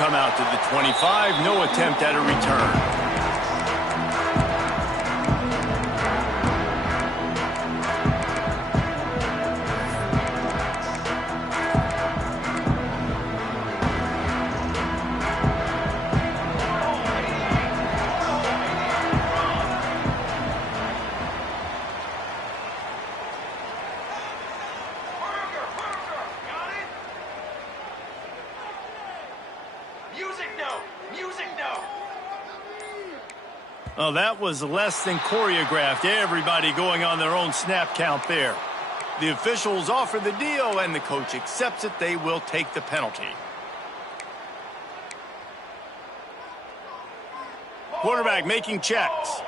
come out to the 25. No attempt at a return. Well, that was less than choreographed. Everybody going on their own snap count there. The officials offer the deal, and the coach accepts it. They will take the penalty. Quarterback making checks.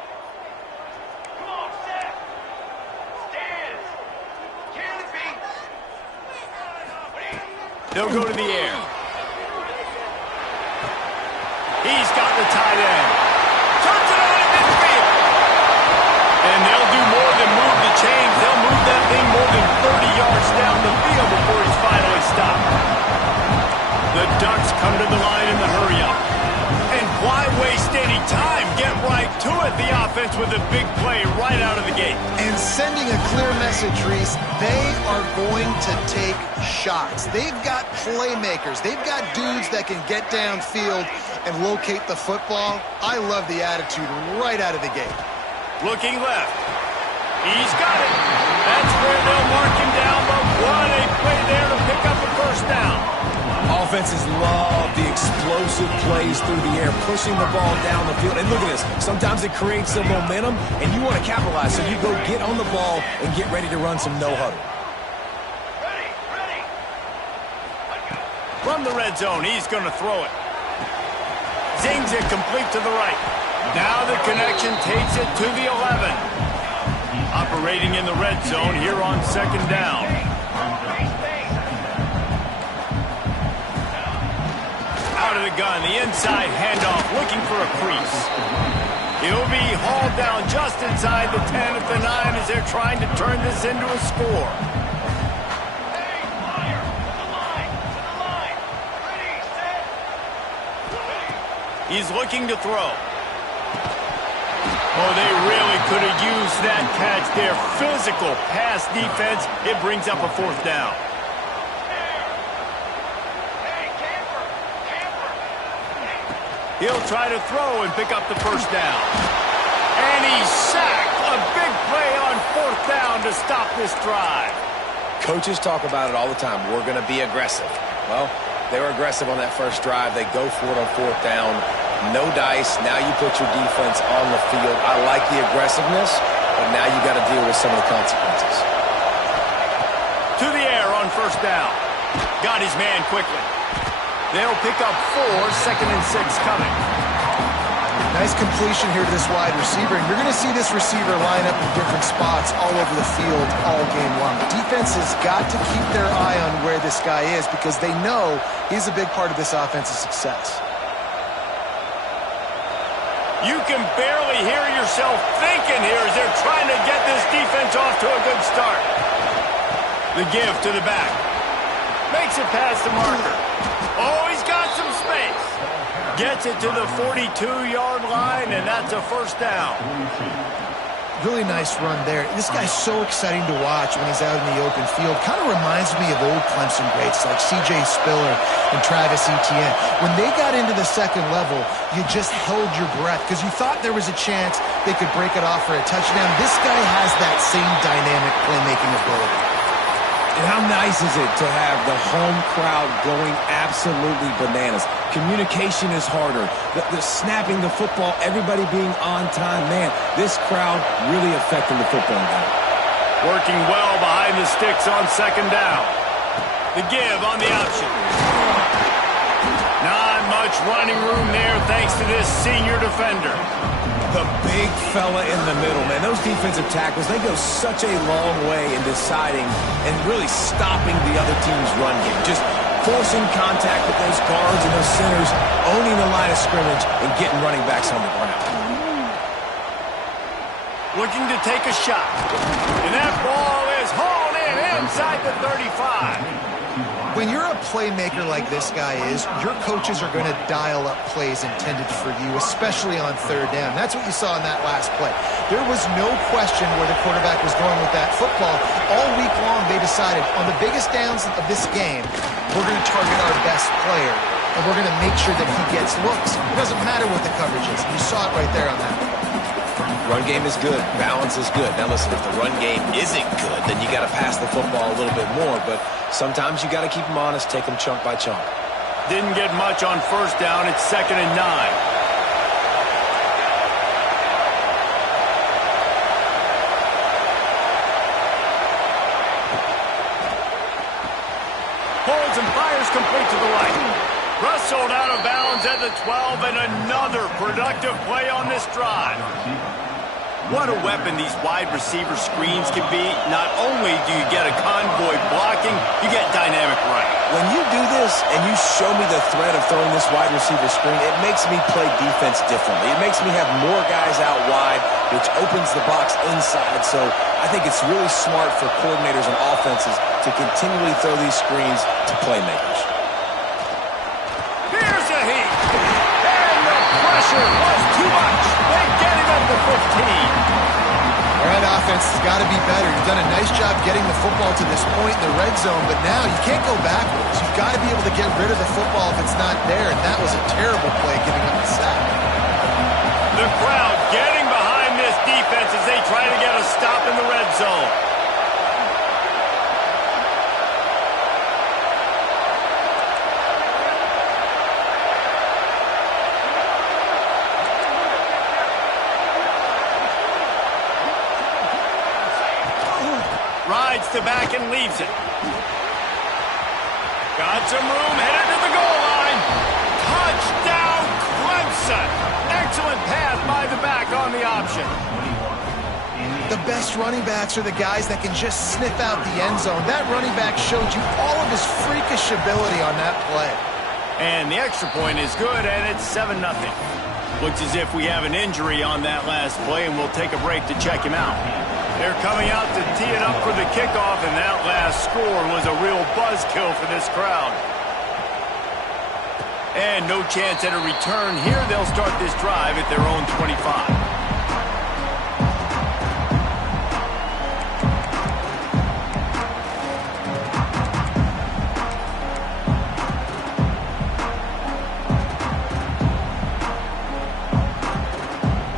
They'll go to the air. He's got the tight end. Turns it on at midfield. And they'll do more than move the chains. They'll move that thing more than 30 yards down the field before he's finally stopped. The Ducks come to the line in the hurry-up. And why waste any time? Get right to it. The offense with a big play right out of the gate. And sending a clear message, Reese, they are going to take shots. They've got playmakers. They've got dudes that can get downfield and locate the football. I love the attitude right out of the gate. Looking left. He's got it. That's where they'll mark him down, but what a play there to pick up a first down. Offenses love the explosive plays through the air, pushing the ball down the field. And look at this. Sometimes it creates some momentum, and you want to capitalize. So you go get on the ball and get ready to run some no-huddle. From the red zone, he's going to throw it. Zings it complete to the right. Now the connection takes it to the 11. Operating in the red zone here on second down. Out of the gun, the inside handoff, looking for a crease. He'll be hauled down just inside the 10 at the 9 as they're trying to turn this into a score. He's looking to throw. Oh, they really could have used that catch there. Physical pass defense. It brings up a fourth down. He'll try to throw and pick up the first down. And he's sacked. A big play on fourth down to stop this drive. Coaches talk about it all the time. We're going to be aggressive. Well, they were aggressive on that first drive. They go for it on fourth down. No dice. Now you put your defense on the field. I like the aggressiveness, but now you got to deal with some of the consequences. To the air on first down. Got his man quickly. They'll pick up 4, 2nd and 6 coming. Nice completion here to this wide receiver. And you're going to see this receiver line up in different spots all over the field all game long. The defense has got to keep their eye on where this guy is because they know he's a big part of this offense's success. You can barely hear yourself thinking here as they're trying to get this defense off to a good start. The give to the back. Makes it past the marker. Oh, he's got some space. Gets it to the 42-yard line, and that's a first down. Really nice run there. This guy's so exciting to watch when he's out in the open field. Kind of reminds me of old Clemson greats like C.J. Spiller and Travis Etienne. When they got into the second level, you just held your breath because you thought there was a chance they could break it off for a touchdown. This guy has that same dynamic playmaking ability. And how nice is it to have the home crowd going absolutely bananas? Communication is harder. The snapping the football, everybody being on time. Man, this crowd really affecting the football game. Working well behind the sticks on second down. The give on the option. Not much running room there thanks to this senior defender. The big fella in the middle, man. Those defensive tackles, they go such a long way in deciding and really stopping the other team's run game. Just forcing contact with those guards and those centers, owning the line of scrimmage, and getting running backs on the ground. Looking to take a shot. And that ball is hauled in inside the 35. When you're a playmaker like this guy is, your coaches are going to dial up plays intended for you, especially on third down. That's what you saw in that last play. There was no question where the quarterback was going with that football. All week long, they decided on the biggest downs of this game, we're going to target our best player, and we're going to make sure that he gets looks. It doesn't matter what the coverage is. You saw it right there on that. Run game is good. Balance is good. Now listen, if the run game isn't good, then you got to pass the football a little bit more. But sometimes you got to keep them honest, take them chunk by chunk. Didn't get much on first down. It's 2nd and 9. Holds and fires complete to the right. Wrestled out of bounds at the 12, and another productive play on this drive. What a weapon these wide receiver screens can be. Not only do you get a convoy blocking, you get dynamic running. When you do this and you show me the threat of throwing this wide receiver screen, it makes me play defense differently. It makes me have more guys out wide, which opens the box inside. So I think it's really smart for coordinators and offenses to continually throw these screens to playmakers. Here's a heat. And the pressure was too much. They get him at the 15. All right, offense has got to be better. You've done a nice job getting the football to this point in the red zone, but now you can't go backwards. You've got to be able to get rid of the football if it's not there, and that was a terrible play giving up the sack. The crowd getting behind this defense as they try to get a stop in the red zone. Rides to back and leaves it. Got some room, headed to the goal line. Touchdown, Clemson. Excellent pass by the back on the option. The best running backs are the guys that can just sniff out the end zone. That running back showed you all of his freakish ability on that play. And the extra point is good, and it's 7-0. Looks as if we have an injury on that last play, and we'll take a break to check him out. They're coming out to tee it up for the kickoff, and that last score was a real buzzkill for this crowd. And no chance at a return here. They'll start this drive at their own 25.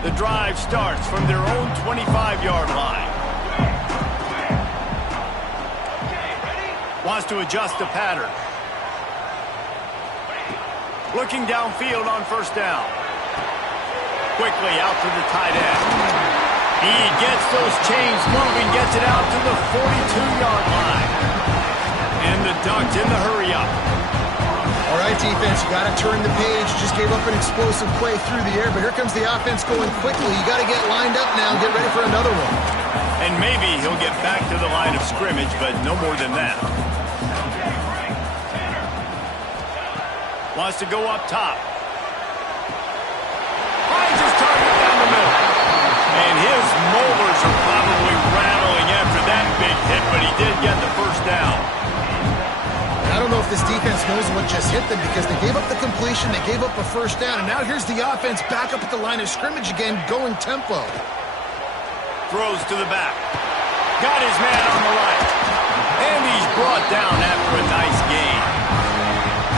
The drive starts from their own 25-yard line. Wants to adjust the pattern. Looking downfield on first down. Quickly out to the tight end. He gets those chains moving, gets it out to the 42-yard line. And the Ducks in the hurry-up. All right, defense, you got to turn the page. Just gave up an explosive play through the air, but here comes the offense going quickly. You got to get lined up now and get ready for another one. And maybe he'll get back to the line of scrimmage, but no more than that. Wants to go up top. Finds his target down the middle. And his molars are probably rattling after that big hit, but he did get the first down. I don't know if this defense knows what just hit them because they gave up the completion, they gave up a first down, and now here's the offense back up at the line of scrimmage again, going tempo. Throws to the back. Got his man on the right. And he's brought down after a nice gain.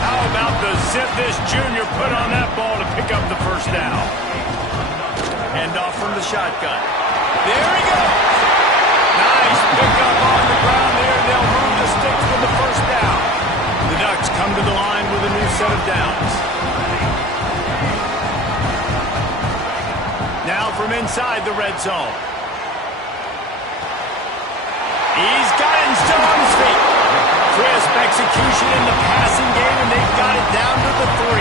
How about the zip this junior put on that ball to pick up the first down? Hand off from the shotgun. There he goes. Nice pickup on the ground there. They'll move the sticks for the first down. The Ducks come to the line with a new set of downs. Now from inside the red zone. He's got it and still on his feet. Crisp execution in the passing game, and they've got it down to the 3.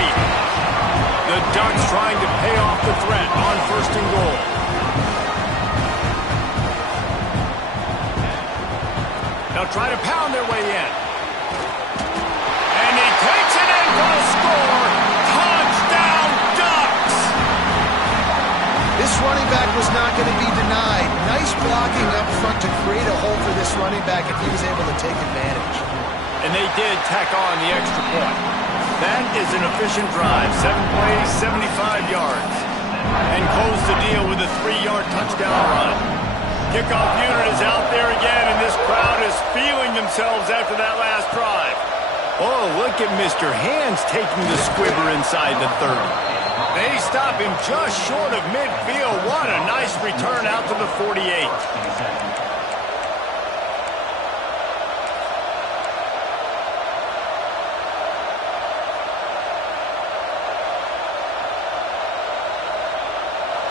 The Ducks trying to pay off the threat on first and goal. They'll try to pound their way in. And he takes it in for the score. Touchdown, Ducks! This running back was not going to be denied. Nice blocking up front to create a hole for this running back if he was able to take advantage. And they did tack on the extra point. That is an efficient drive. 7 plays, 75 yards. And close the deal with a 3-yard touchdown run. Kickoff unit is out there again, and this crowd is feeling themselves after that last drive. Oh, look at Mr. Hands taking the squibber inside the 30. They stop him just short of midfield. What a nice return out to the 48.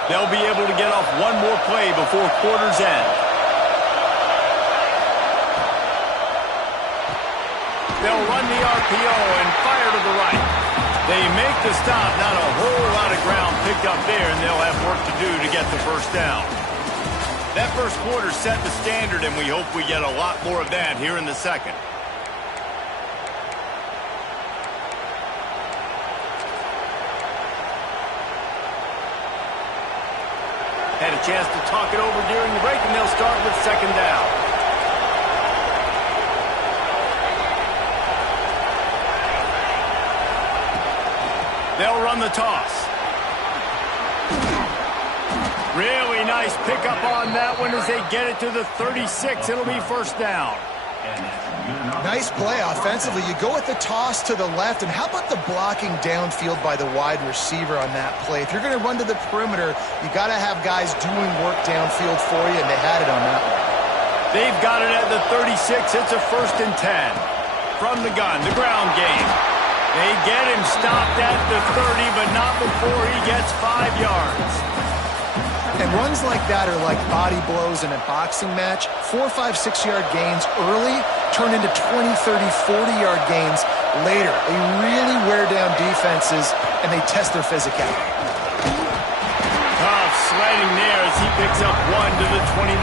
They'll be able to get off one more play before quarter's end. They'll run the RPO and fire to the right. They make the stop. Not a whole lot of ground picked up there, and they'll have work to do to get the first down. That first quarter set the standard, and we hope we get a lot more of that here in the second. Had a chance to talk it over during the break, and they'll start with second down. They'll run the toss. Really nice pickup on that one as they get it to the 36. It'll be first down. Nice play offensively. You go with the toss to the left, and how about the blocking downfield by the wide receiver on that play? If you're going to run to the perimeter, you got to have guys doing work downfield for you, and they had it on that one. They've got it at the 36. It's a 1st and 10. From the gun, the ground game. They get him stopped at the 30, but not before he gets 5 yards. And runs like that are like body blows in a boxing match. 4, 5, 6-yard gains early turn into 20, 30, 40-yard gains later. They really wear down defenses, and they test their physicality. Tough sledding there as he picks up 1 to the 29.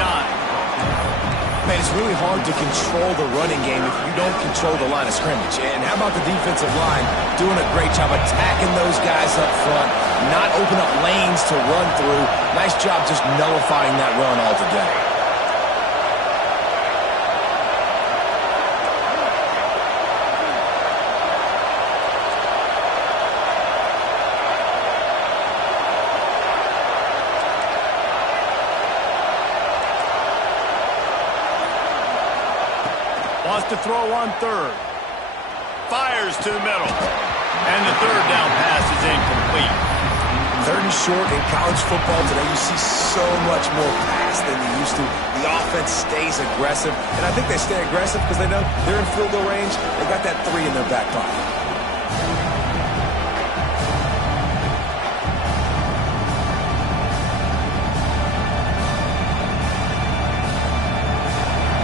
Man, it's really hard to control the running game if you don't control the line of scrimmage. And how about the defensive line doing a great job attacking those guys up front, not open up lanes to run through. Nice job just nullifying that run altogether. Wants to throw on third. Fires to the middle. And the third down pass is incomplete. 3rd and short in college football today, you see so much more pass than you used to. The offense stays aggressive, and I think they stay aggressive because they know they're in field goal range. They got that 3 in their back pocket.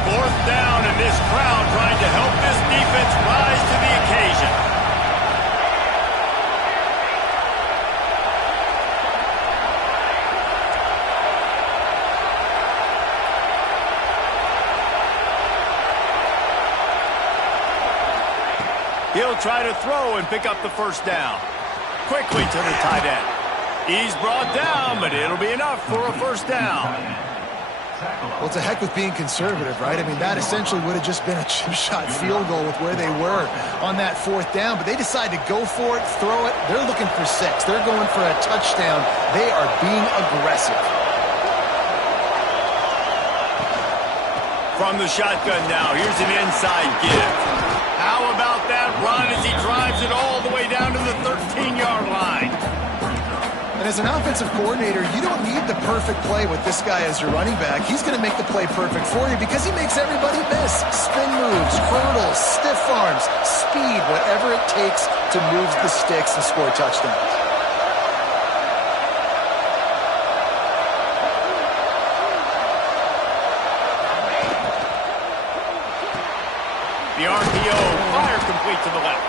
Fourth down, and this crowd trying to help this defense rise to the occasion. He'll try to throw and pick up the first down. Quickly to the tight end. He's brought down, but it'll be enough for a first down. Well, it's a heck with being conservative, right? I mean, that essentially would have just been a chip shot field goal with where they were on that 4th down, but they decide to go for it, throw it. They're looking for 6. They're going for a touchdown. They are being aggressive. From the shotgun now, here's an inside give. How about that run as he drives it all the way down to the 13-yard line? And as an offensive coordinator, you don't need the perfect play with this guy as your running back. He's going to make the play perfect for you because he makes everybody miss. Spin moves, hurdles, stiff arms, speed, whatever it takes to move the sticks and score touchdowns. The RPO, fire complete to the left.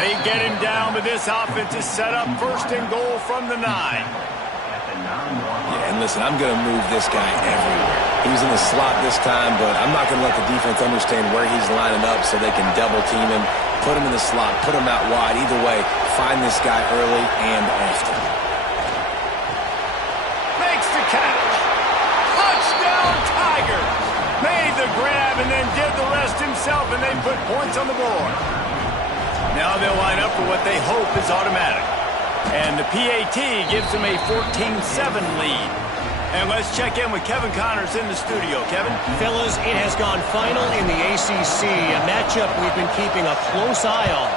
They get him down, but this offense is set up 1st and goal from the 9. Yeah, and listen, I'm going to move this guy everywhere. He was in the slot this time, but I'm not going to let the defense understand where he's lining up so they can double team him, put him in the slot, put him out wide. Either way, find this guy early and often. Makes the catch. Touchdown, Tigers. Made the grab and then did the rest himself, and they put points on the board. Now they'll line up for what they hope is automatic. And the PAT gives them a 14-7 lead. And let's check in with Kevin Connors in the studio. Kevin? Fellas, it has gone final in the ACC, a matchup we've been keeping a close eye on.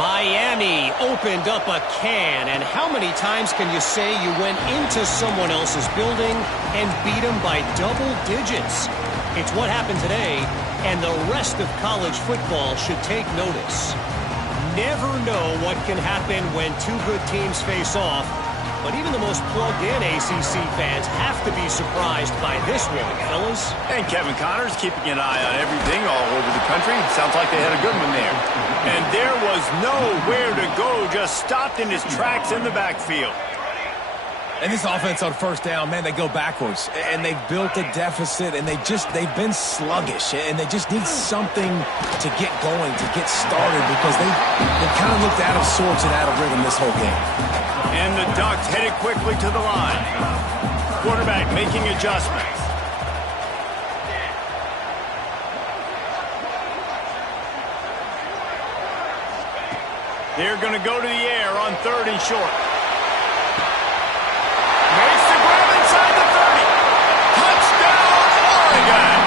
Miami opened up a can, and how many times can you say you went into someone else's building and beat them by double digits? It's what happened today, and the rest of college football should take notice. Never know what can happen when two good teams face off, but even the most plugged-in ACC fans have to be surprised by this one, fellas. And Kevin Connors keeping an eye on everything all over the country. Sounds like they had a good one there. And there was nowhere to go, just stopped in his tracks in the backfield. And this offense on first down, man, they go backwards. And they've built a deficit, and they've been sluggish. And they just need something to get going, to get started, because they kind of looked out of sorts and out of rhythm this whole game. And the Ducks headed quickly to the line. Quarterback making adjustments. They're going to go to the air on 3rd and short. Makes the grab inside the 30. Touchdown, Oregon!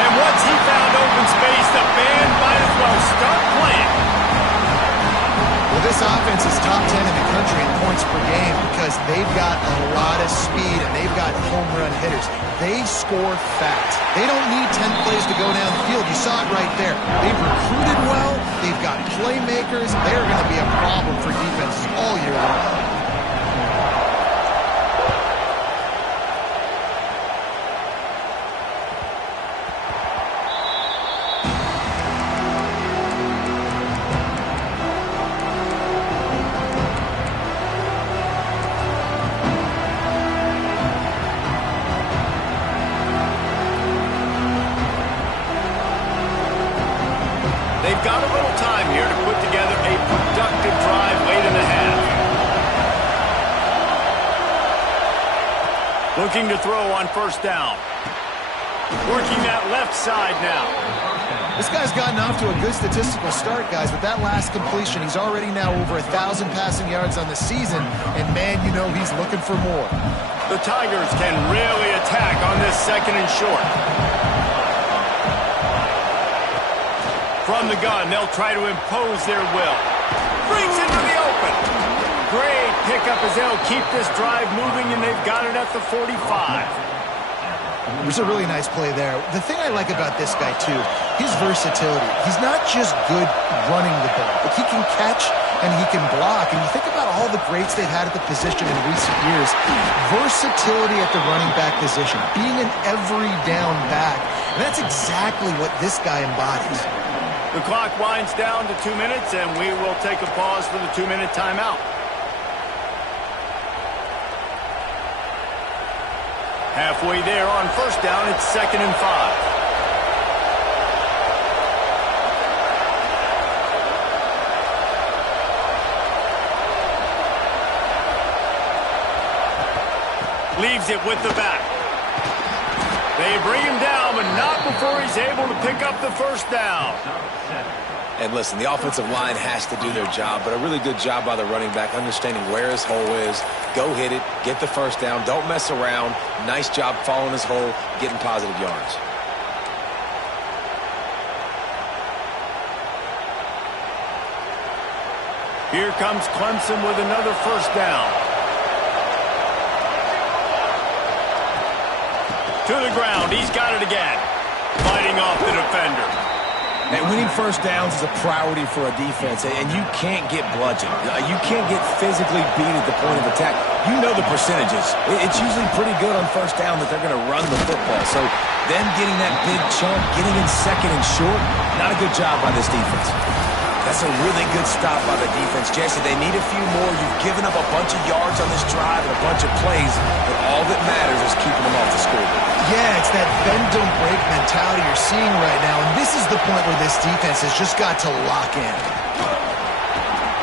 And once he found open space, the band might as well start playing. Well, this offense is top 10 in the country in points per game because they've got a lot of speed and they've got home run hitters. They score fast. They don't need 10 plays to go down the field. You saw it right there. They've recruited well. They've got playmakers. They're going to be a problem for defenses all year long. They've got a little time here to put together a productive drive late in the half. Looking to throw on first down. Working that left side now. This guy's gotten off to a good statistical start, guys. With that last completion, he's already now over 1,000 passing yards on the season. And, man, you know he's looking for more. The Tigers can really attack on this 2nd and short. From the gun, they'll try to impose their will. Brings into the open. Great pickup as they'll keep this drive moving, and they've got it at the 45. It was a really nice play there. The thing I like about this guy, too, his versatility. He's not just good running the ball, but he can catch and he can block. And you think about all the greats they've had at the position in recent years. Versatility at the running back position, being an every down back. And that's exactly what this guy embodies. The clock winds down to 2 minutes, and we will take a pause for the 2-minute timeout. Halfway there on first down, it's 2nd and 5. Leaves it with the back. They bring him down, but not before he's able to pick up the first down. And listen, the offensive line has to do their job, but a really good job by the running back, understanding where his hole is. Go hit it, get the first down, don't mess around. Nice job following his hole, getting positive yards. Here comes Clemson with another first down. To the ground, he's got it again. Fighting off the defender. And winning first downs is a priority for a defense, and you can't get bludgeoned. You can't get physically beat at the point of attack. You know the percentages. It's usually pretty good on first down that they're going to run the football. So them getting that big chunk, getting in 2nd and short, not a good job by this defense. That's a really good stop by the defense. Jesse, they need a few more. You've given up a bunch of yards on this drive and a bunch of plays, but all that matters is keeping them off the scoreboard. Yeah, it's that bend, don't break mentality you're seeing right now, and this is the point where this defense has just got to lock in.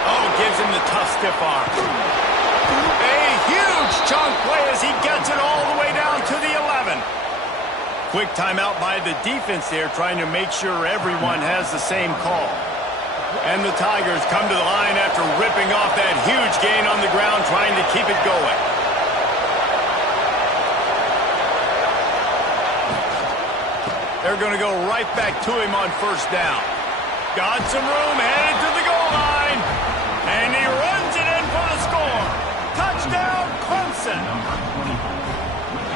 Oh, gives him the tough stiff arm. A huge chunk play as he gets it all the way down to the 11. Quick timeout by the defense there, trying to make sure everyone has the same call. And the Tigers come to the line after ripping off that huge gain on the ground, trying to keep it going. They're going to go right back to him on first down. Got some room, headed to the goal line. And he runs it in for the score. Touchdown, Clemson.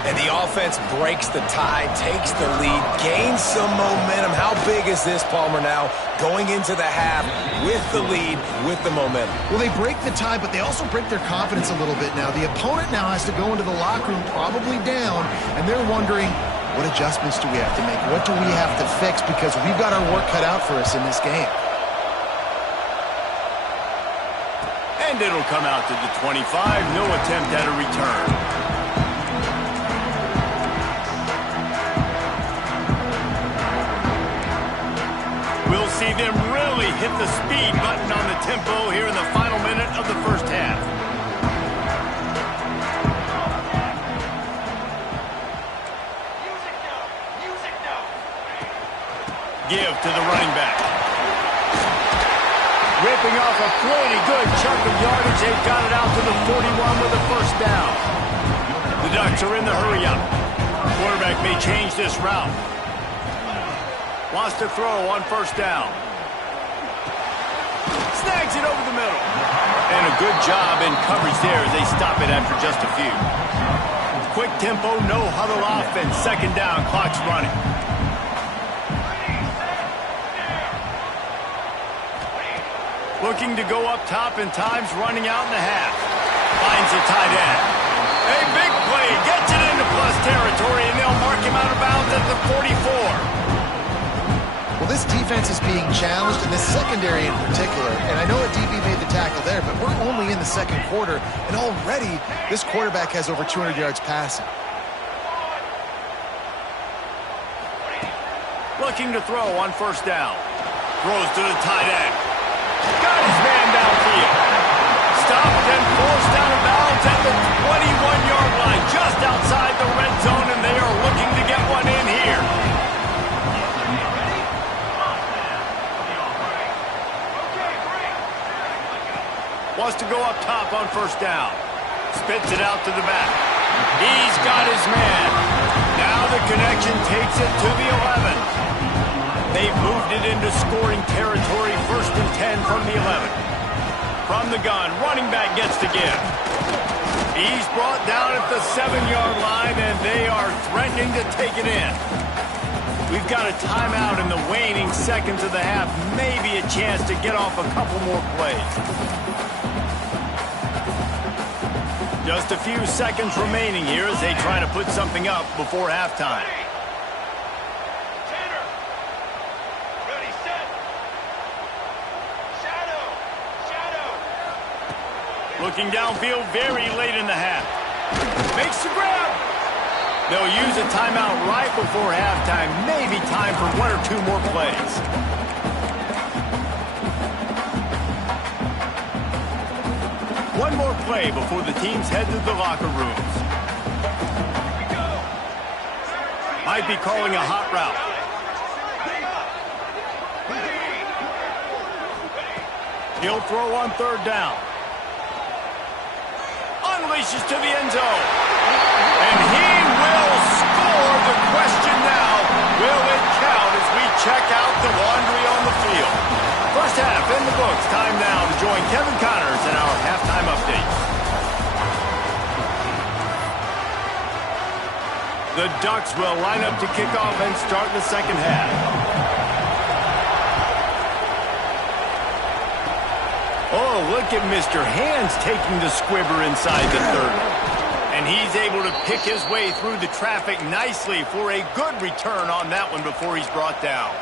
And the offense breaks the tie, takes the lead, gains some momentum. How big is this, Palmer, now going into the half with the lead, with the momentum? Well, they break the tie, but they also break their confidence a little bit now. The opponent now has to go into the locker room probably down, and they're wondering, what adjustments do we have to make? What do we have to fix? Because we've got our work cut out for us in this game. And it'll come out to the 25. No attempt at a return. We'll see them really hit the speed button on the tempo here in the final minute of the first half. Give to the running back. Ripping off a pretty good chunk of yardage. They've got it out to the 41 with a first down. The Ducks are in the hurry-up. Quarterback may change this route. Wants to throw on first down. Snags it over the middle. And a good job in coverage there as they stop it after just a few. Quick tempo, no huddle offense. Second down, clock's running. Looking to go up top, and time's running out in the half. Finds a tight end. A big play, gets it into plus territory, and they'll mark him out of bounds at the 44. Well, this defense is being challenged, and this secondary in particular. And I know a DB made the tackle there, but we're only in the second quarter, and already this quarterback has over 200 yards passing. Looking to throw on first down. Throws to the tight end. Got his man downfield. Stopped and forced out of bounds at the 21-yard line, just outside the red zone, and they are looking to get one in here. Wants to go up top on first down. Spits it out to the back. He's got his man. Now the connection takes it to the 11. They've moved it into scoring territory, 1st and 10 from the 11. From the gun, running back gets to give. He's brought down at the 7-yard line, and they are threatening to take it in. We've got a timeout in the waning seconds of the half. Maybe a chance to get off a couple more plays. Just a few seconds remaining here as they try to put something up before halftime. Looking downfield very late in the half. Makes the grab. They'll use a timeout right before halftime. Maybe time for 1 or 2 more plays. One more play before the teams head to the locker rooms. Might be calling a hot route. He'll throw on third down. Unleashes to the end zone. And he will score. The question now, will it count as we check out the laundry on the field? First half in the books. Time now to join Kevin Connors in our halftime update. The Ducks will line up to kick off and start the second half. Oh, look at Mr. Hands taking the squibber inside the 30. And he's able to pick his way through the traffic nicely for a good return on that one before he's brought down.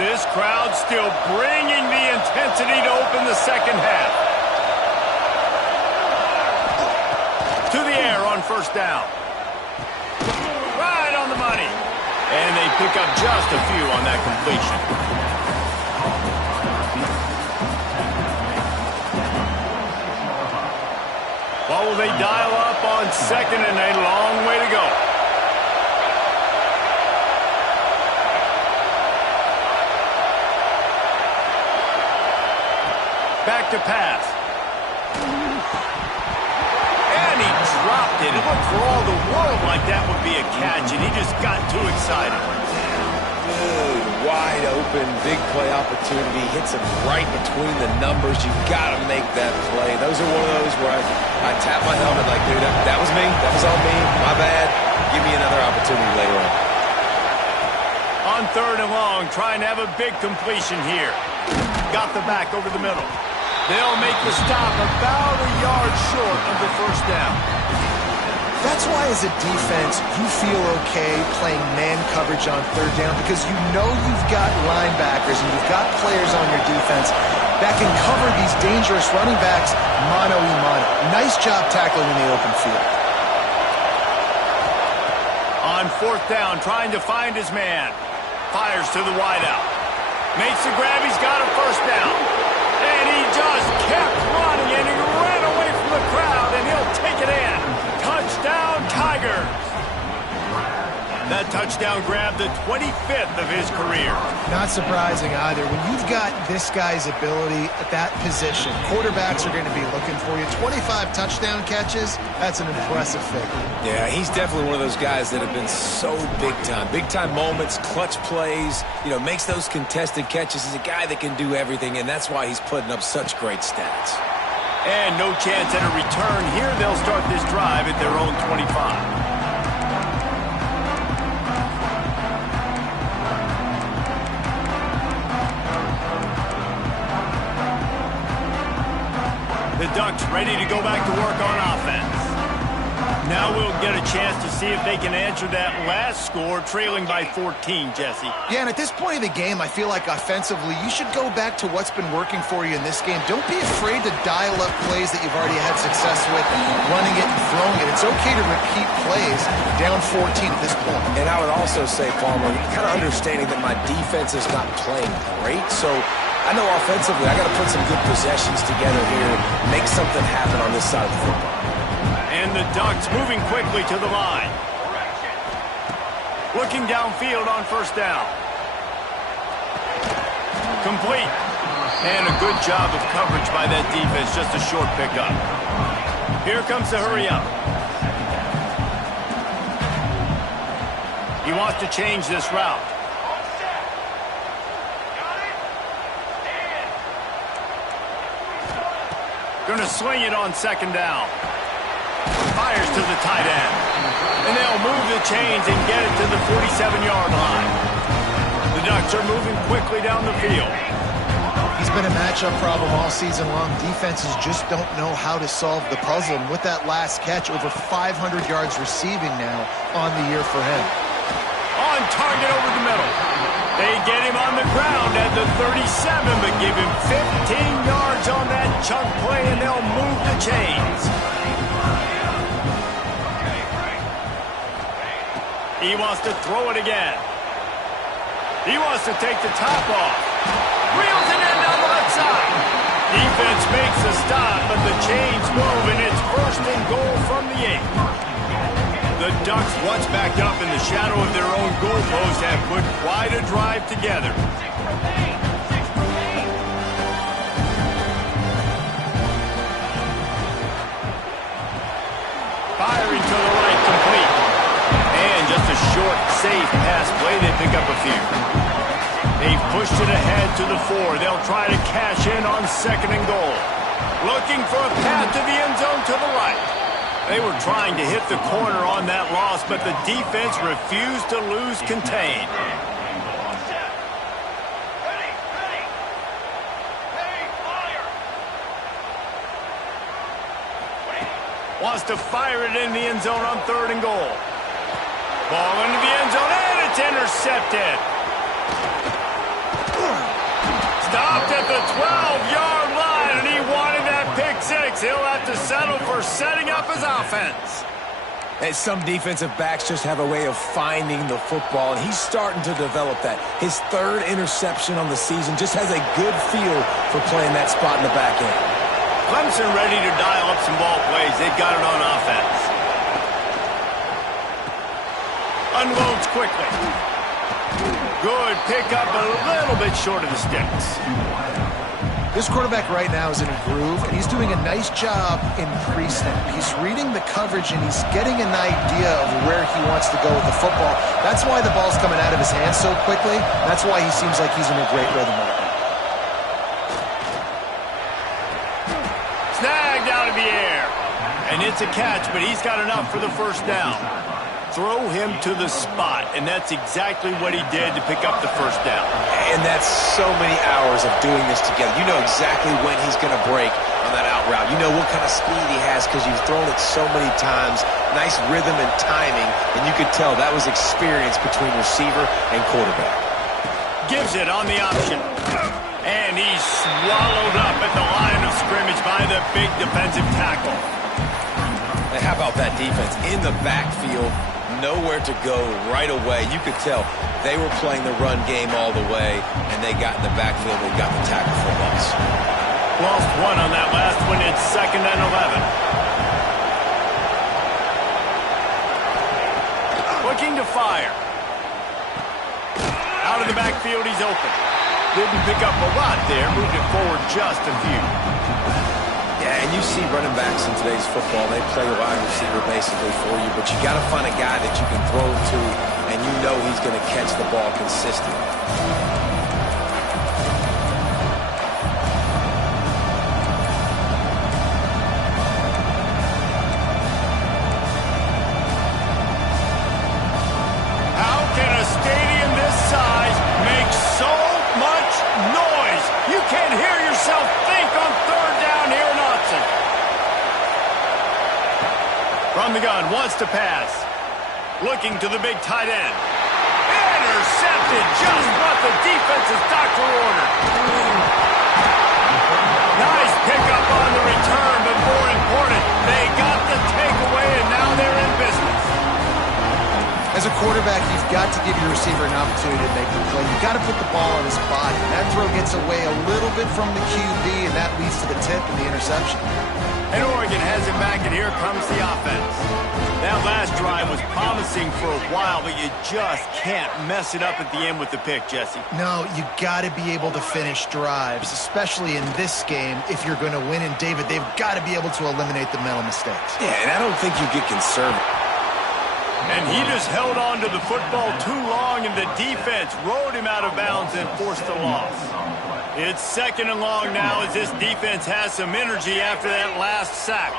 This crowd still bringing the intensity to open the second half. To the air on first down. Right on the money. And they pick up just a few on that completion. How will they dial up on second and a long way to go? Back to pass. And he dropped it. It looked for all the world like that would be a catch, and he just got too excited. Good, wide open, big play opportunity. Hits him right between the numbers. You got to make that play. Those are one of those where I tap my helmet like, dude, that was me. That was on me. My bad. Give me another opportunity later on. On third and long, trying to have a big completion here. Got the back over the middle. They'll make the stop about a yard short of the first down. That's why as a defense, you feel okay playing man coverage on third down because you know you've got linebackers and you've got players on your defense that can cover these dangerous running backs mano-a-mano. Nice job tackling in the open field. On fourth down, trying to find his man. Fires to the wideout. Makes the grab. He's got a first down. And he just kept running, and he ran away from the crowd, and he'll take it in. Touchdown, Tigers. That touchdown grab, the 25th of his career. Not surprising either. When you've got this guy's ability at that position, quarterbacks are going to be looking for you. 25 touchdown catches, that's an impressive figure. Yeah, he's definitely one of those guys that have been so big time. Big time moments, clutch plays, makes those contested catches. He's a guy that can do everything, and that's why he's putting up such great stats. And no chance at a return here. They'll start this drive at their own 25. The Ducks ready to go back to work on offense. Now we'll get a chance to see if they can answer that last score, trailing by 14, Jesse. Yeah, and at this point of the game, I feel like offensively, you should go back to what's been working for you in this game. Don't be afraid to dial up plays that you've already had success with, running it and throwing it. It's okay to repeat plays down 14 at this point. And I would also say, Palmer, kind of understanding that my defense is not playing great, so I know offensively I got to put some good possessions together here, make something happen on this side of the football. And the Ducks moving quickly to the line. Looking downfield on first down. Complete. And a good job of coverage by that defense, just a short pickup. Here comes the hurry up. He wants to change this route. Going to sling it on second down. Fires to the tight end. And they'll move the chains and get it to the 47-yard line. The Ducks are moving quickly down the field. He's been a matchup problem all season long. Defenses just don't know how to solve the puzzle. And with that last catch, over 500 yards receiving now on the year for him. On target over the middle. They get him on the ground at the 37, but give him 15 yards on that chunk play, and they'll move the chains. He wants to throw it again. He wants to take the top off. Reels it in down the left side. Defense makes a stop, but the chains move, and it's first and goal from the 8. The Ducks, once backed up in the shadow of their own goalpost, have put quite a drive together. Firing to the right, complete. And just a short, safe pass play. They pick up a few. They've pushed it ahead to the 4. They'll try to cash in on second and goal. Looking for a path to the end zone to the right. They were trying to hit the corner on that loss, but the defense refused to lose contain. Wants to fire it in the end zone on third and goal. Ball into the end zone, and it's intercepted. Stopped at the 12-yard line, and he wanted that pick six. He'll have to settle for setting up his offense. And some defensive backs just have a way of finding the football, and he's starting to develop that. His third interception on the season, just has a good feel for playing that spot in the back end. Clemson ready to dial up some ball plays. They've got it on offense. Unloads quickly. Good pickup, a little bit short of the sticks. This quarterback right now is in a groove, and he's doing a nice job in pre-snap. He's reading the coverage, and he's getting an idea of where he wants to go with the football. That's why the ball's coming out of his hands so quickly. That's why he seems like he's in a great rhythm right now. Snagged out of the air. And it's a catch, but he's got enough for the first down. Throw him to the spot, and that's exactly what he did to pick up the first down. And that's so many hours of doing this together. You know exactly when he's going to break on that out route. You know what kind of speed he has because you've thrown it so many times. Nice rhythm and timing, and you could tell that was experience between receiver and quarterback. Gives it on the option. And he's swallowed up at the line of scrimmage by the big defensive tackle. And how about that defense in the backfield? Nowhere to go right away. You could tell they were playing the run game all the way, and they got in the backfield and got the tackle for loss. Lost one on that last one. It's 2nd and 11. Looking to fire. Out of the backfield, he's open. Didn't pick up a lot there. Moved it forward just a few. Yeah, and you see running backs in today's football, they play wide receiver basically for you, but you got to find a guy that you can throw to, and you know he's going to catch the ball consistently. How can a stadium this size make so much noise? You can't hear yourself think on 3rd down here in Austin. From the gun, wants to pass. Looking to the big tight end. Intercepted, just what the defensive doctor ordered. Nice pickup on the return, but more important, they got the takeaway, and now they're in business. As a quarterback, you've got to give your receiver an opportunity to make the play. You've got to put the ball on his body. That throw gets away a little bit from the QB, and that leads to the tip and the interception. And Oregon has it back, and here comes the offense. That last drive was promising for a while, but you just can't mess it up at the end with the pick, Jesse. No, you got to be able to finish drives, especially in this game. If you're going to win, and David, they've got to be able to eliminate the mental mistakes. Yeah, and I don't think you get conservative. And he just held on to the football too long, and the defense rode him out of bounds and forced a loss. It's 2nd and long now as this defense has some energy after that last sack.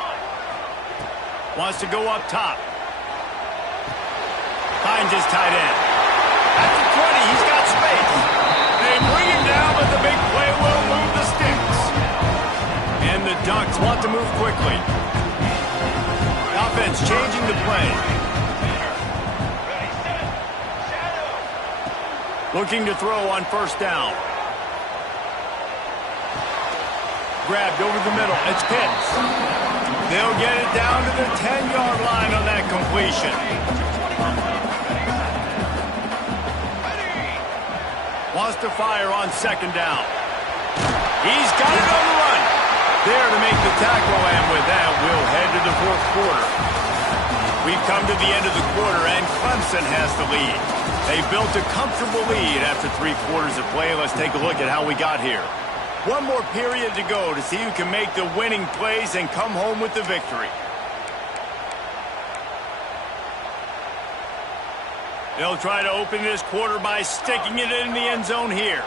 Wants to go up top. Finds his tight end. At the 20, he's got space. They bring him down, but the big play will move the sticks. And the Ducks want to move quickly. Offense changing the play. Looking to throw on 1st down. Grabbed over the middle. It's Pitts. They'll get it down to the 10-yard line on that completion. Wants to fire on 2nd down. He's got it on the run. There to make the tackle, and with that, we'll head to the 4th quarter. We've come to the end of the quarter, and Clemson has the lead. They built a comfortable lead after 3 quarters of play. Let's take a look at how we got here. One more period to go to see who can make the winning plays and come home with the victory. They'll try to open this quarter by sticking it in the end zone here.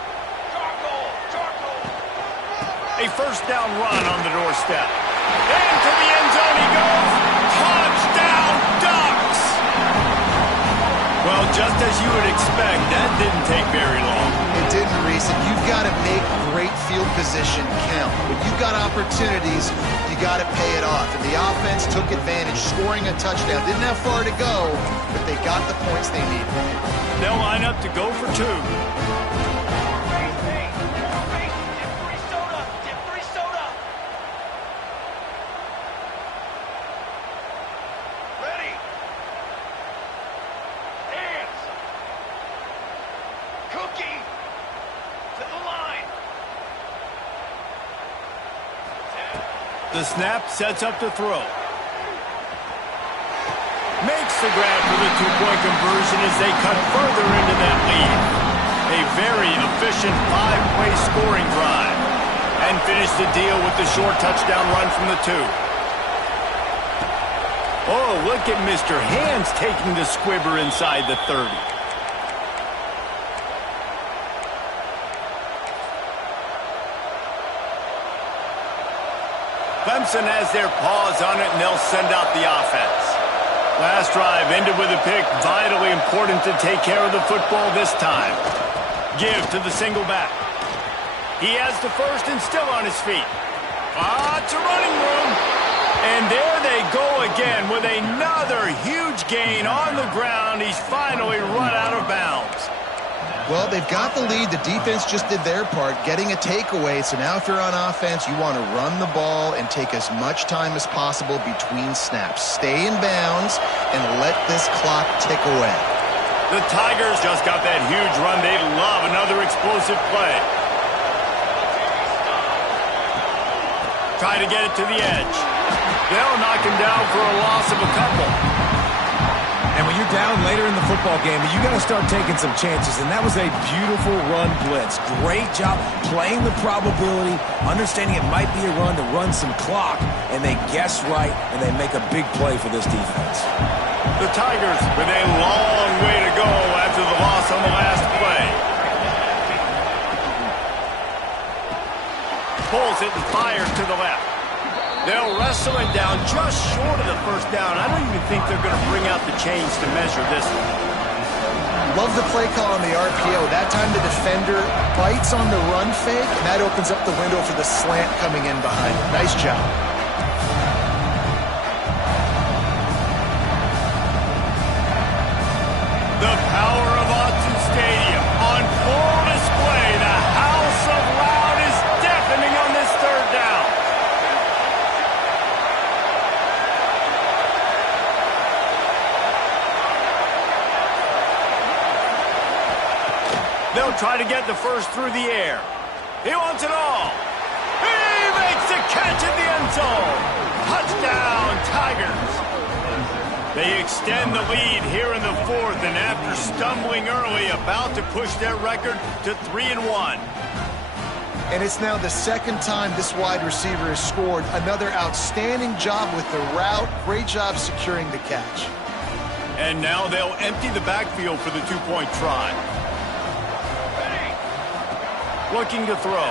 A 1st down run on the doorstep. Into the end zone he goes. Touchdown, Ducks! Well, just as you would expect, that didn't take very long. It didn't, Reese. You've got to make great field position count. When you've got opportunities, you got to pay it off. And the offense took advantage, scoring a touchdown. Didn't have far to go, but they got the points they needed. They'll line up to go for 2. The snap sets up to throw. Makes the grab for the two-point conversion as they cut further into that lead. A very efficient 5-play scoring drive. And finish the deal with the short touchdown run from the 2. Oh, look at Mr. Hands taking the squibber inside the 30. Clemson has their paws on it, and they'll send out the offense. Last drive ended with a pick. Vitally important to take care of the football this time. Give to the single back. He has the first and still on his feet. It's a running room. And there they go again with another huge gain on the ground. He's finally run out of bounds. Well, they've got the lead. The defense just did their part, getting a takeaway. So now if you're on offense, you want to run the ball and take as much time as possible between snaps. Stay in bounds and let this clock tick away. The Tigers just got that huge run. They love another explosive play. Try to get it to the edge. They'll knock him down for a loss of a couple. And when you're down later in the football game, you got to start taking some chances. And that was a beautiful run blitz. Great job playing the probability, understanding it might be a run to run some clock, and they guess right, and they make a big play for this defense. The Tigers with a long way to go after the loss on the last play. Pulls it and fires to the left. They'll wrestle it down just short of the first down. I don't even think they're going to bring out the chains to measure this one. Love the play call on the RPO. That time the defender bites on the run fake, and that opens up the window for the slant coming in behind him. Nice job. The power of Autzen Stadium on full display. The house of loud is deafening on this third down. They'll try to get the first through the air. He wants it all. He makes the catch in the end zone. Touchdown, Tigers. They extend the lead here in the fourth, and after stumbling early, about to push their record to 3-1. And it's now the second time this wide receiver has scored. Another outstanding job with the route. Great job securing the catch. And now they'll empty the backfield for the two-point try. Looking to throw.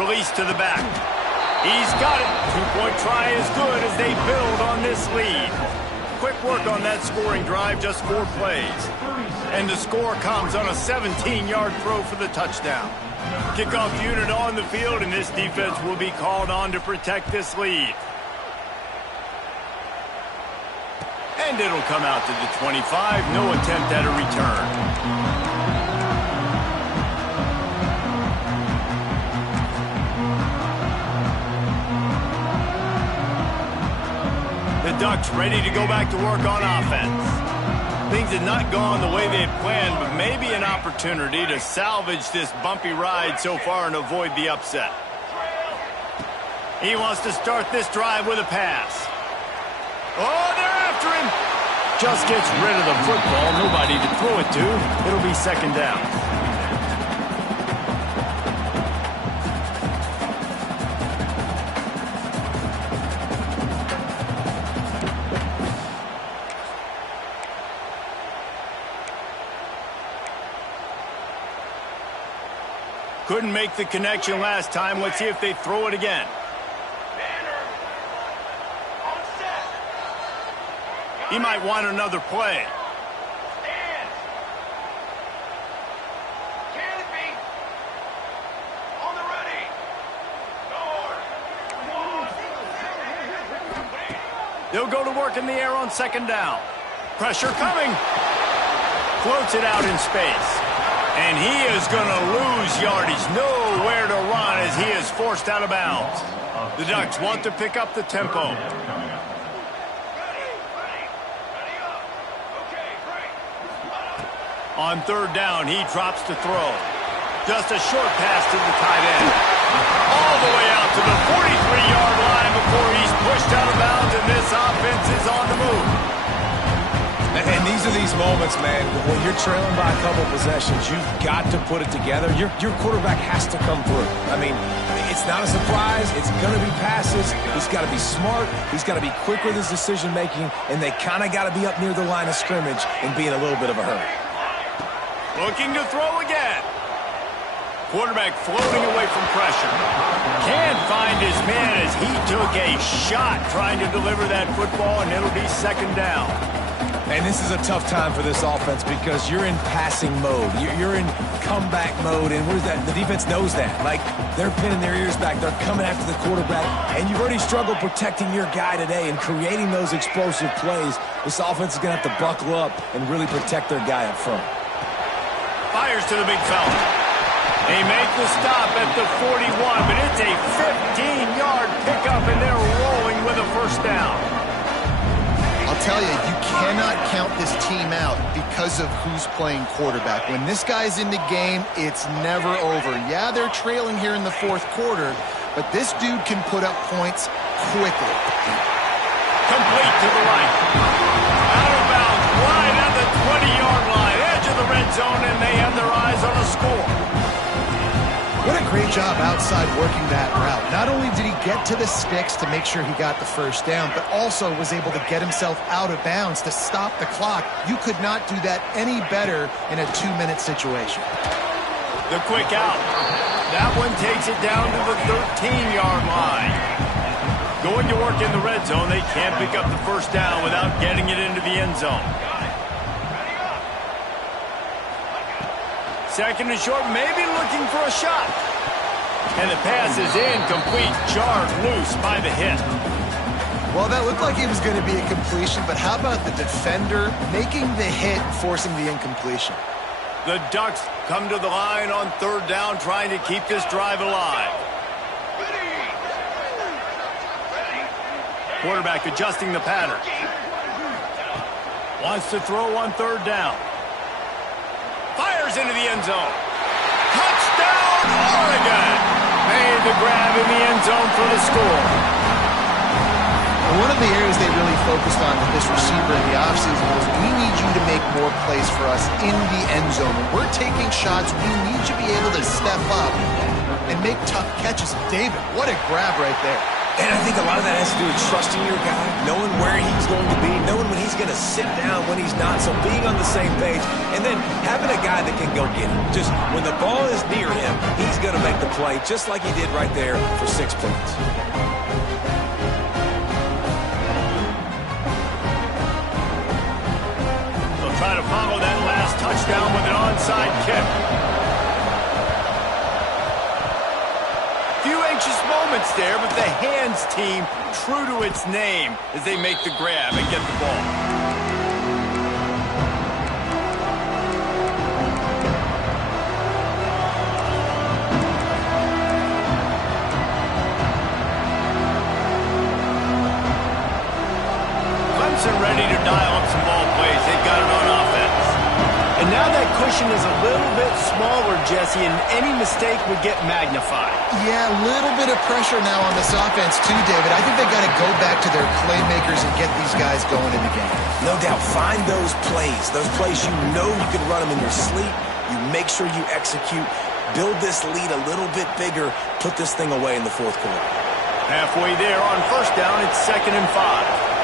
Release to the back. He's got it. Two-point try is good as they build on this lead. Quick work on that scoring drive, just 4 plays. And the score comes on a 17-yard throw for the touchdown. Kickoff unit on the field, and this defense will be called on to protect this lead. And it'll come out to the 25. No attempt at a return. The Ducks ready to go back to work on offense. Things had not gone the way they had planned, but maybe an opportunity to salvage this bumpy ride so far and avoid the upset. He wants to start this drive with a pass. Oh, they're after him. Just gets rid of the football. Nobody to throw it to. It'll be second down. Couldn't make the connection last time. Let's see if they throw it again. He might want another play. They'll go to work in the air on second down. Pressure coming. Floats it out in space. And he is going to lose yardage. Nowhere to run as he is forced out of bounds. The Ducks want to pick up the tempo. On third down, he drops to throw. Just a short pass to the tight end. All the way out to the 43-yard line These are these moments, man, when you're trailing by a couple possessions, you've got to put it together. Your quarterback has to come through. I mean, it's not a surprise. It's going to be passes. He's got to be smart. He's got to be quick with his decision-making, and they kind of got to be up near the line of scrimmage and be in a little bit of a hurry. Looking to throw again. Quarterback floating away from pressure. Can't find his man as he took a shot trying to deliver that football, and it'll be second down. And this is a tough time for this offense because you're in passing mode. You're in comeback mode, and where's that? The defense knows that. Like, they're pinning their ears back. They're coming after the quarterback, and you've already struggled protecting your guy today and creating those explosive plays. This offense is going to have to buckle up and really protect their guy up front. Fires to the big fella. They make the stop at the 41, but it's a 15-yard pickup, and they're rolling with a first down. I'll tell you, you cannot count this team out because of who's playing quarterback. When this guy's in the game, it's never over. Yeah, they're trailing here in the fourth quarter, but this dude can put up points quickly. Complete to the right. Out of bounds, wide at the 20-yard line, edge of the red zone, and they have their eyes on the score. What a great job outside working that route. Not only did he get to the sticks to make sure he got the first down, but also was able to get himself out of bounds to stop the clock. You could not do that any better in a 2-minute situation. The quick out. That one takes it down to the 13-yard line. Going to work in the red zone, they can't pick up the first down without getting it into the end zone. Second and short, maybe looking for a shot. And the pass is incomplete, jarred loose by the hit. Well, that looked like it was going to be a completion, but how about the defender making the hit, forcing the incompletion? The Ducks come to the line on third down, trying to keep this drive alive. Quarterback adjusting the pattern. Wants to throw on third down. Fires into the end zone. Touchdown, Oregon! Made the grab in the end zone for the score. And one of the areas they really focused on with this receiver in the offseason was, we need you to make more plays for us in the end zone. When we're taking shots, we need you to be able to step up and make tough catches. David, what a grab right there. And I think a lot of that has to do with trusting your guy, knowing where he's going to be, knowing when he's going to sit down, when he's not, so being on the same page, and then having a guy that can go get it. Just when the ball is near him, he's going to make the play, just like he did right there for 6 points. They'll try to follow that last touchdown with an onside kick. Few anxious moments there, but the hands team true to its name as they make the grab and get the ball. Clemson ready to dial up some ball plays. They've got it on offense. And now that cushion is a little bit smaller, Jesse, and any mistake would get magnified. Yeah, a little bit of pressure now on this offense too, David. I think they got to go back to their playmakers and get these guys going in the game. No doubt. Find those plays you know you can run them in your sleep. You make sure you execute. Build this lead a little bit bigger. Put this thing away in the fourth quarter. Halfway there on first down, it's 2nd and 5.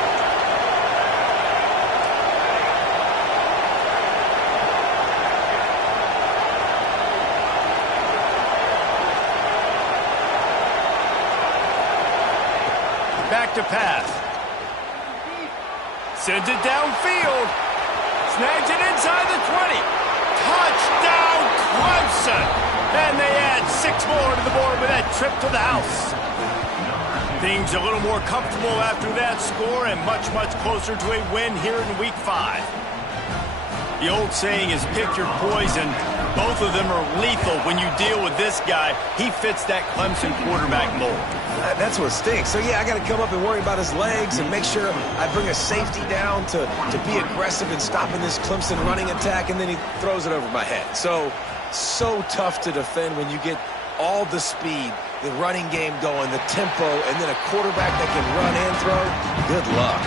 Back to pass. Sends it downfield. Snags it inside the 20. Touchdown, Clemson! And they add 6 more to the board with that trip to the house. Things a little more comfortable after that score and much, much closer to a win here in Week 5. The old saying is pick your poison. Both of them are lethal when you deal with this guy. He fits that Clemson quarterback mold. That's what stinks. So, yeah, I got to come up and worry about his legs and make sure I bring a safety down to be aggressive in stopping this Clemson running attack, and then he throws it over my head. So tough to defend when you get all the speed, the running game going, the tempo, and then a quarterback that can run and throw. Good luck.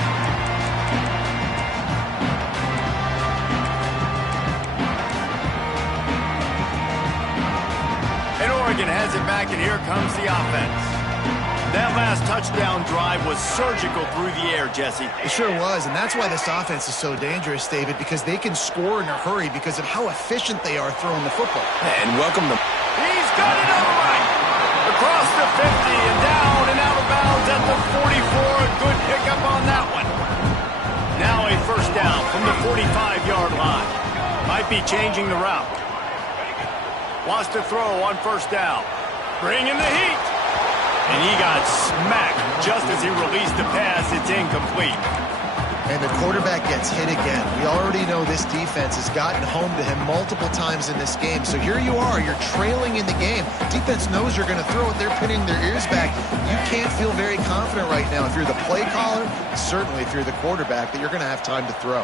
Oregon has it back, and here comes the offense. That last touchdown drive was surgical through the air, Jesse. It sure was, and that's why this offense is so dangerous, David, because they can score in a hurry because of how efficient they are throwing the football. And welcome to... He's got it on the right. Across the 50 and down and out of bounds at the 44. A good pickup on that one. Now a first down from the 45-yard line. Might be changing the route. Wants to throw on first down. Bring in the heat. And he got smacked just as he released the pass. It's incomplete. And the quarterback gets hit again. We already know this defense has gotten home to him multiple times in this game. So here you are, you're trailing in the game. Defense knows you're going to throw it. They're pinning their ears back. You can't feel very confident right now if you're the play caller, certainly if you're the quarterback, that you're going to have time to throw.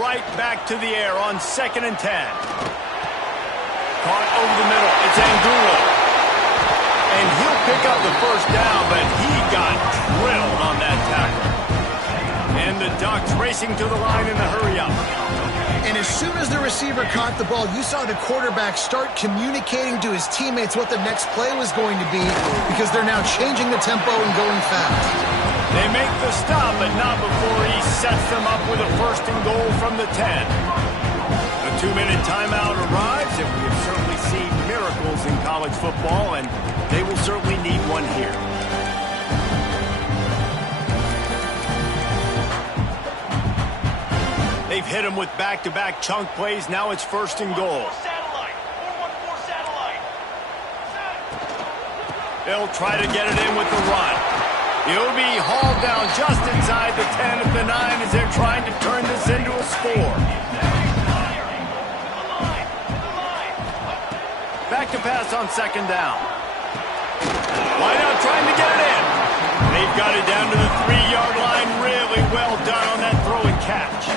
Right back to the air on 2nd and 10. Caught over the middle. It's Angulo. And he'll pick up the first down, but he got drilled on that tackle. And the Ducks racing to the line in the hurry-up. And as soon as the receiver caught the ball, you saw the quarterback start communicating to his teammates what the next play was going to be because they're now changing the tempo and going fast. They make the stop, but not before he sets them up with a first and goal from the 10. The 2-minute timeout arrives, and we have certainly seen miracles in college football, and they will certainly need one here. They've hit him with back-to-back chunk plays. Now it's first and goal. They'll try to get it in with the run. He'll be hauled down just inside the 10 at the 9 as they're trying to turn this into a score. Back to pass on 2nd down. Wide out trying to get it in. They've got it down to the 3-yard line. Really well done on that throw and catch.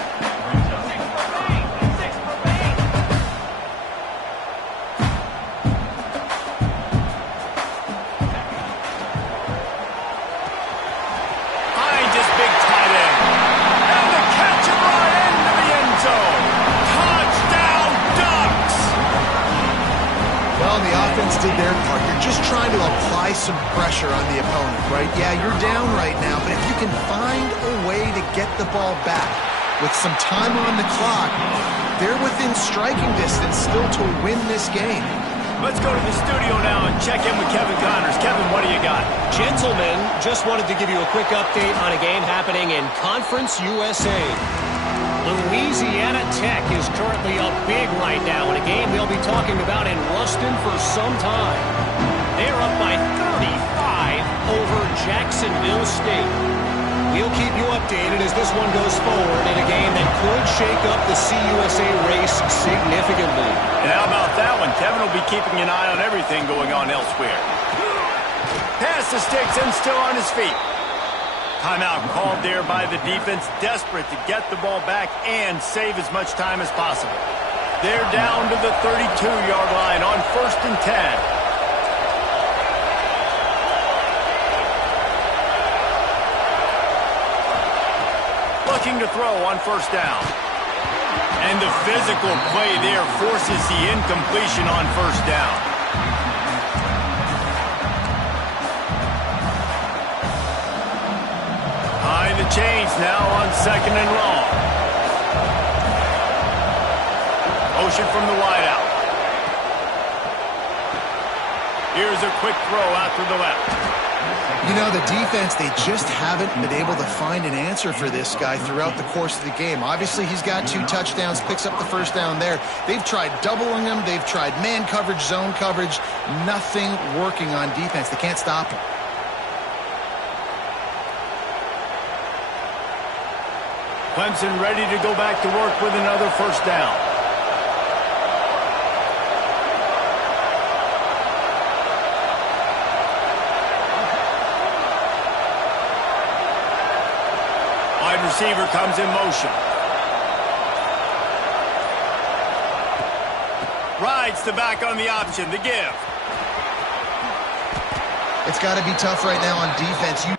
Did their part. You're just trying to apply some pressure on the opponent, right? Yeah, you're down right now, but if you can find a way to get the ball back with some time on the clock, they're within striking distance still to win this game. Let's go to the studio now and check in with Kevin Connors. Kevin, what do you got? Gentlemen, just wanted to give you a quick update on a game happening in Conference USA. Louisiana Tech is currently up big right now in a game they'll be talking about in Ruston for some time. They're up by 35 over Jacksonville State. We'll keep you updated as this one goes forward in a game that could shake up the CUSA race significantly. And how about that one? Kevin will be keeping an eye on everything going on elsewhere. Pass the sticks and still on his feet. Timeout called there by the defense, desperate to get the ball back and save as much time as possible. They're down to the 32-yard line on 1st and 10. Looking to throw on first down. And the physical play there forces the incompletion on first down. The chains now on 2nd and long. Motion from the wideout. Here's a quick throw out to the left. You know, the defense, they just haven't been able to find an answer for this guy throughout the course of the game. Obviously, he's got 2 touchdowns, picks up the first down there. They've tried doubling him. They've tried man coverage, zone coverage. Nothing working on defense. They can't stop him. Clemson ready to go back to work with another first down. Wide receiver comes in motion. Rides the back on the option, the give. It's got to be tough right now on defense. You